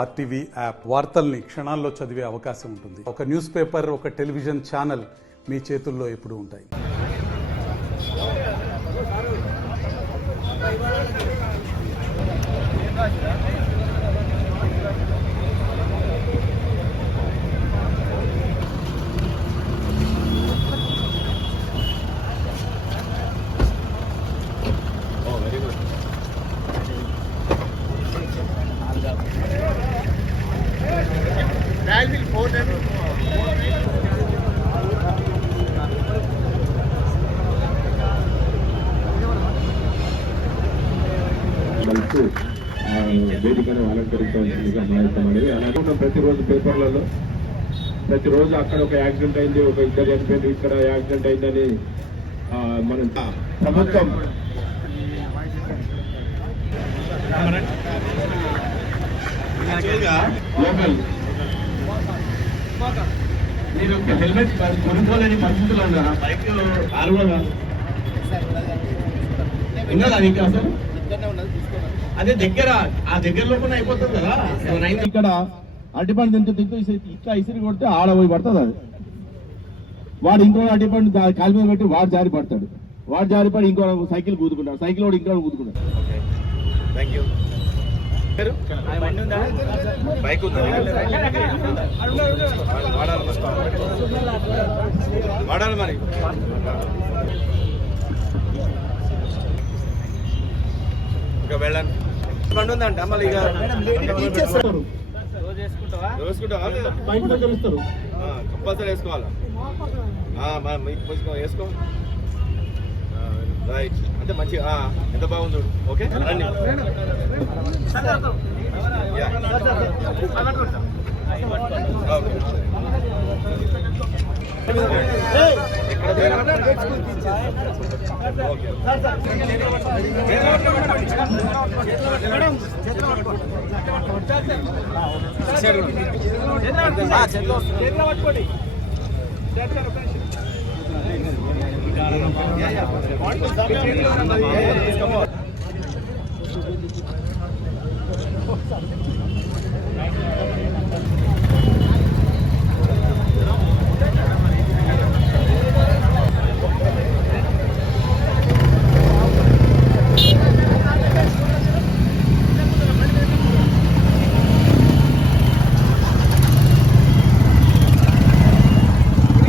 RTV app వార్తల్ని క్షణాల్లో చదివే అవకాశం ఉంటుంది. ఒక న్యూస్ పేపర్, ఒక టెలివిజన్ ఛానల్ మీ చేతుల్లో ఎప్పుడూ ఉంటాయి. వేదికను అలంకరించవలసిందిగా ప్రయత్నమనేది అలాగే ప్రతిరోజు పేపర్లలో ప్రతిరోజు అక్కడ ఒక యాక్సిడెంట్ అయింది, ఒక ఇద్దరు చనిపోయింది, ఇక్కడ యాక్సిడెంట్ అయిందని మనం ప్రభుత్వం లోకల్ మీరు హెల్మెట్ కొనుక్కోలేని పరిస్థితుల్లో ఉన్నారా? బైక్ ఆరుగా ఉన్నదా మీకు అసలు? అదే దగ్గర ఆ దగ్గరలో కూడా అయిపోతుంది కదా. ఇక్కడ అరటిపండు తింటూ ఇట్లా ఇసిరి కొడితే ఆడ పోయి పడుతుంది. అది వాడు ఇంకో అరటిపండు కాలు మీద పెట్టి వాడు జారి పడతాడు. వాడు జారిపడి ఇంకో సైకిల్ కూదుకుంటాడు, సైకిల్ వాడు ఇంకో కూదుకుంటాడు. బైక్ వాడాలి మరి. ఇంకా వెళ్ళండి. బండి ఉందంట మళ్ళీ కంపల్సరీ వేసుకోవాలా? వేసుకో రైట్. అంటే మంచి ఎంత బాగుంది చూడు. ఓకే రండి.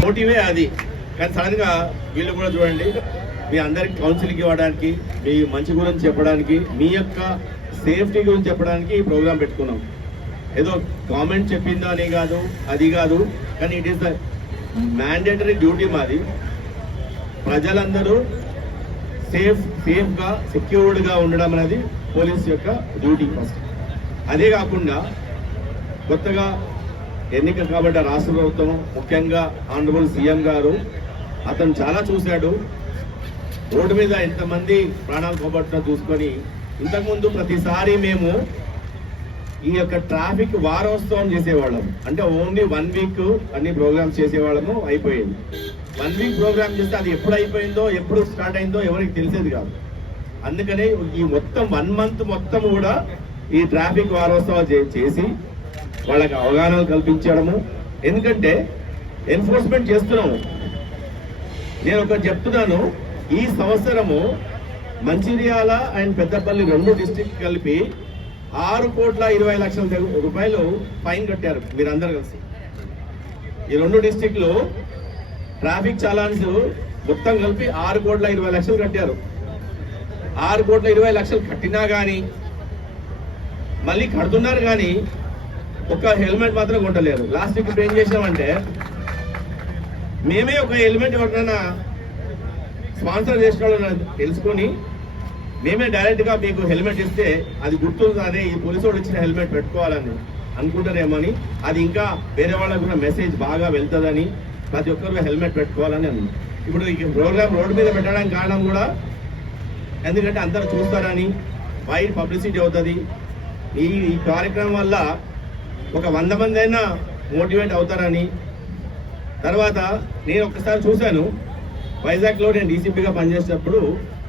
మోటివే అది. కానీ సడన్ గా వీళ్ళు కూడా చూడండి, మీ అందరికి కౌన్సిలింగ్ ఇవ్వడానికి, మీ మంచి గురించి చెప్పడానికి, మీ యొక్క సేఫ్టీ గురించి చెప్పడానికి ఈ ప్రోగ్రాం పెట్టుకున్నాం. ఏదో గవర్నమెంట్ చెప్పిందా అని కాదు, అది కాదు, కానీ it is the mandatory duty మాది. ప్రజలందరూ సేఫ్గా సెక్యూర్డ్గా ఉండడం అనేది పోలీస్ యొక్క డ్యూటీ ఫస్ట్. అదే కాకుండా కొత్తగా ఎన్నిక కాబట్టి రాష్ట్ర ప్రభుత్వం, ముఖ్యంగా ఆనరబుల్ సీఎం గారు, అతను చాలా చూశాడు. రోడ్డు మీద ఎంతమంది ప్రాణాలు పోగొట్టినా చూసుకొని, ఇంతకుముందు ప్రతిసారి మేము ఈ యొక్క ట్రాఫిక్ వారోత్సవం చేసేవాళ్ళం. అంటే ఓన్లీ 1 వీక్ అన్ని ప్రోగ్రామ్స్ చేసేవాళ్ళము, అయిపోయింది. 1 వీక్ ప్రోగ్రామ్ చేస్తే అది ఎప్పుడు అయిపోయిందో, ఎప్పుడు స్టార్ట్ అయిందో ఎవరికి తెలిసేది కాదు. అందుకనే ఈ మొత్తం 1 మంత్ మొత్తం కూడా ఈ ట్రాఫిక్ వారోత్సవాలు చేసి వాళ్ళకి అవగాహన కల్పించడము. ఎందుకంటే ఎన్ఫోర్స్మెంట్ చేస్తున్నాము. నేను ఒకటి చెప్తున్నాను, ఈ సంవత్సరము మంచిర్యాల అండ్ పెద్దపల్లి 2 డిస్ట్రిక్ట్ కలిపి 6,20,00,000 రూపాయలు ఫైన్ కట్టారు మీరందరూ కలిసి. ఈ 2 డిస్ట్రిక్ట్లు ట్రాఫిక్ చలాన్స్ మొత్తం కలిపి 6,20,00,000 కట్టారు. 6,20,00,000 కట్టినా కానీ, మళ్ళీ కడుతున్నారు కానీ ఒక హెల్మెట్ మాత్రం కొంటలేరు. లాస్ట్ వీక్ ఇప్పుడు ఏం చేసామంటే, మేమే ఒక హెల్మెట్ ఎవరినైనా స్పాన్సర్ చేసుకోవాలని తెలుసుకొని మేమే డైరెక్ట్గా మీకు హెల్మెట్ ఇస్తే అది గుర్తుందని, ఈ పోలీసు వాడు ఇచ్చిన హెల్మెట్ పెట్టుకోవాలని అనుకుంటారేమని, అది ఇంకా వేరే వాళ్ళకు కూడా మెసేజ్ బాగా వెళ్తుందని, ప్రతి ఒక్కరు హెల్మెట్ పెట్టుకోవాలని అన్నాను. ఇప్పుడు ఈ ప్రోగ్రామ్ రోడ్డు మీద పెట్టడానికి కారణం కూడా ఎందుకంటే అందరూ చూస్తారని, వైడ్ పబ్లిసిటీ అవుతుంది. ఈ కార్యక్రమం వల్ల ఒక 100 మంది అయినా మోటివేట్ అవుతారని. తర్వాత నేను ఒక్కసారి చూశాను, వైజాగ్లో నేను డీసీపీగా పనిచేసేటప్పుడు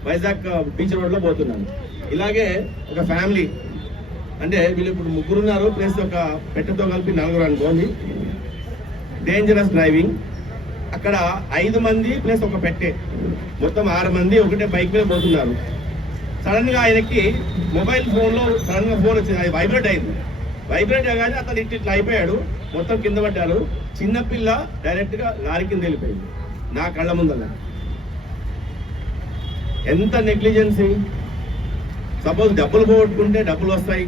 వైజాగ్ బీచ్ రోడ్లో పోతున్నాను. ఇలాగే ఒక ఫ్యామిలీ అంటే వీళ్ళు ఇప్పుడు ముగ్గురు ఉన్నారు ప్లస్ ఒక పెట్టెతో కలిపి నలుగురు అనుకోండి. Dangerous driving. అక్కడ 5 మంది ప్లస్ ఒక పెట్టె, మొత్తం 6 మంది ఒకటే బైక్ మీద పోతున్నారు. సడన్ గా ఆయనకి మొబైల్ ఫోన్ లో సడన్ గా ఫోన్ వచ్చింది, అది వైబ్రేట్ అయింది. వైబ్రేట్ అవ్వగానే అతను ఇట్లా అయిపోయాడు, మొత్తం కింద పడ్డారు. చిన్నపిల్ల డైరెక్ట్ గా లారీ కింద వెళ్ళిపోయింది నా కళ్ళ ముందర. ఎంత నెగ్లిజెన్సీ. సపోజ్ డబ్బులు పోగొట్టుకుంటే డబ్బులు వస్తాయి,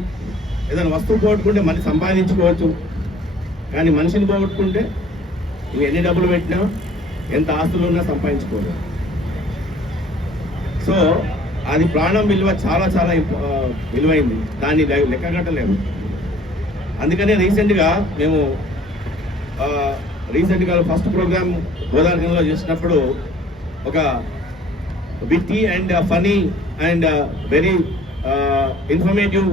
ఏదైనా వస్తువు పోగొట్టుకుంటే మళ్ళీ సంపాదించుకోవచ్చు, కానీ మనిషిని పోగొట్టుకుంటే నువ్వు ఎన్ని డబ్బులు పెట్టినా ఎంత ఆస్తులు ఉన్నా సంపాదించుకోలేదు. సో అది ప్రాణం విలువ చాలా చాలా విలువైంది, దాన్ని లెక్కగట్టలేదు. అందుకనే రీసెంట్గా మేము ఫస్ట్ ప్రోగ్రామ్ గోదావరిలో చేసినప్పుడు ఒక witty and funny and very informative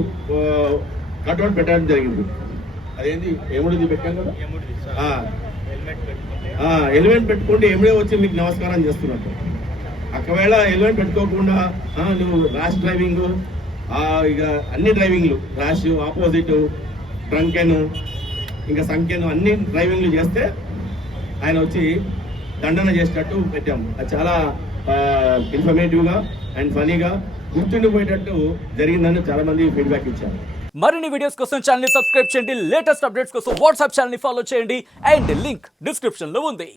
cutout పెట్టడం జరిగింది. అదేంటి ఎముడిది పెట్టాం కదా, హెల్మెట్ పెట్టుకుంటే ఎముడే వచ్చి మీకు నమస్కారం చేస్తున్నట్టు. ఒకవేళ హెల్మెట్ పెట్టుకోకుండా నువ్వు ర్యాష్ డ్రైవింగ్, ఇక అన్ని డ్రైవింగ్లు ర్యాష్, ఆపోజిట్, డ్రంకెన్, ఇంకా సంఖ్యను అన్ని డ్రైవింగ్లు చేస్తే ఆయన వచ్చి దండన చేసేటట్టు పెట్టాము. అది చాలా ఇన్ఫర్మేటివ్గా అండ్ ఫనీగా గుర్తుండిపోయేటట్టు జరిగిందని చాలా మంది ఫీడ్బ్యాక్ ఇచ్చారు. మరిన్ని వీడియోస్ కోసం ఛానల్ ని సబ్స్క్రైబ్ చేయండి, లేటెస్ట్ అప్డేట్స్ కోసం వాట్సాప్ ఛానల్ ని ఫాలో చేయండి అండ్ లింక్ డిస్క్రిప్షన్ లో ఉంది.